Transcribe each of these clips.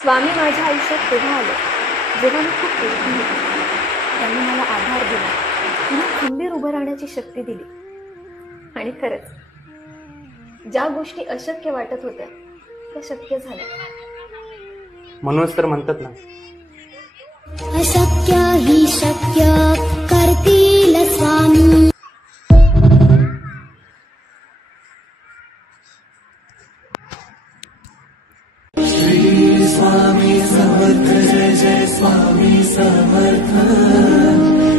स्वामी माझ्या आयुष्यात तेव्हा आले जेव्हा मी खूप दुःखी होते. त्यांनी मला आधार दिला, पुन्हा खंबीर उभं राहण्याची शक्ती दिली. आणि खरंच ज्या गोष्टी अशक्य वाटत होत्या त्या शक्य झाल्या. म्हणूनच तर म्हणतात ना, अशक्य ही शक्य करतील स्वामी. श्री स्वामी समर्थ, जय जय स्वामी समर्थ.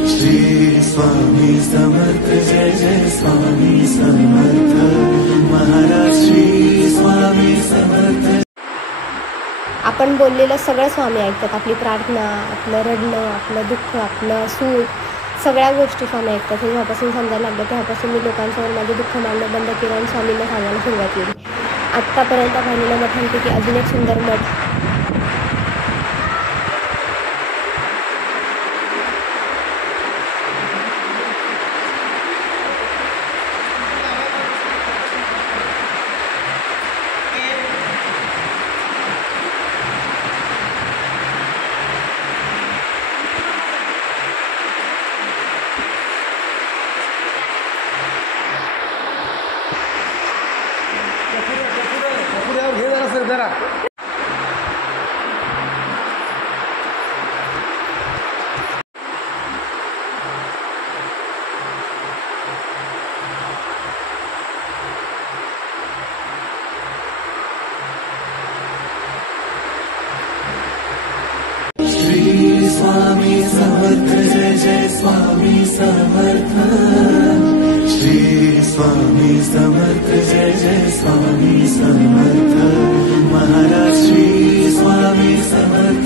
श्री स्वामी समर्थ, जय जय स्वामी समर्थ. महाराज श्री स्वामी समर्थ. आपण बोललेलं सगळं स्वामी ऐकतात. आपली प्रार्थना, आपलं रडणं, आपलं दुःख, आपलं सुख, सगळ्या गोष्टी स्वामी ऐकतात. हे जेव्हापासून समजायला लागलं तेव्हापासून मी लोकांसमोर माझे दुःख मांडणं बंद केलं आणि स्वामींना सांगायला सुरुवात केली. आत्तापर्यंत पाहिलेल्या मठांपैकी अजून एक सुंदर मठ जरा श्री स्वामी समर्थ, जय जय स्वामी समर्थ. श्री स्वामी समर्थ, जय जय स्वामी समर्थ. महाराज श्री स्वामी समर्थ.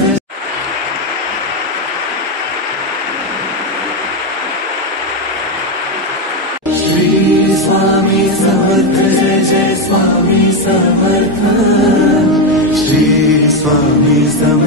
श्री स्वामी समर्थ, जय जय स्वामी समर्थ. श्री स्वामी समर्थ.